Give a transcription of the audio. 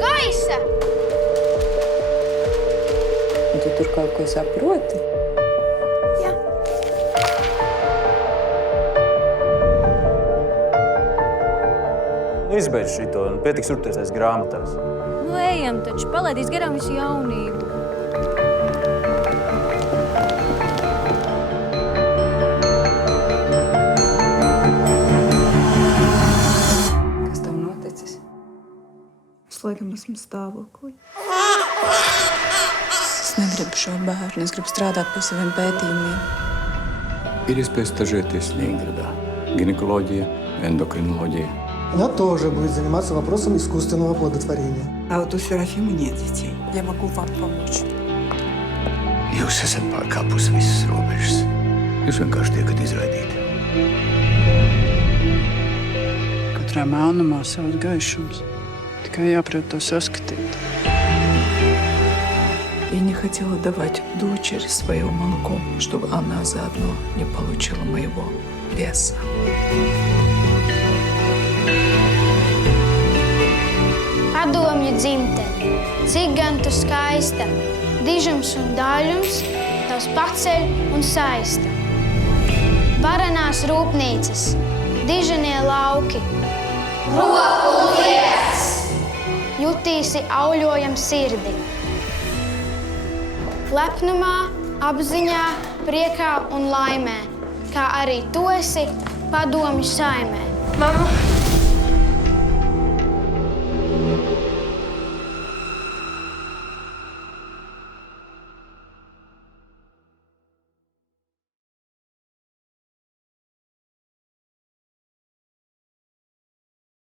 gaisa! Un tu tur kaut ko saproti? Jā. Izbeidz šito un pietiks urties aiz grāmatās. Nu, ejam taču, palaidīs garām visu jaunību. Kas tev noticis? Es laikam esmu stāvoklī. Es negribu šo bērnu, es gribu strādāt pie saviem pētījumiem. Ir iespēja stažēties Ленинграdā. Гинекология, эндокринология. Она тоже будет заниматься вопросом искусственного оплодотворения. А вот у Серафимы нет детей. Я могу вам помочь. Jūs esat pārkāpus visas robežas. Jūs vienkārši tiekat izraidīti. Katrā melnumā savs gaišums. Tikai jāprot to saskatīt. Я не хотела давать дочери свое молоко, чтобы она заодно не получила моего веса. Padomju dzimtene, cik gan tu skaista, dižums un daļums, tavs paceļ un saista. Varanās rūpnīcas, dižanie lauki, roku un lietas, jutīsi auļojam sirdi. Lepnumā, apziņā, priekā un laimē, kā arī tu esi padomju saimē. Mama!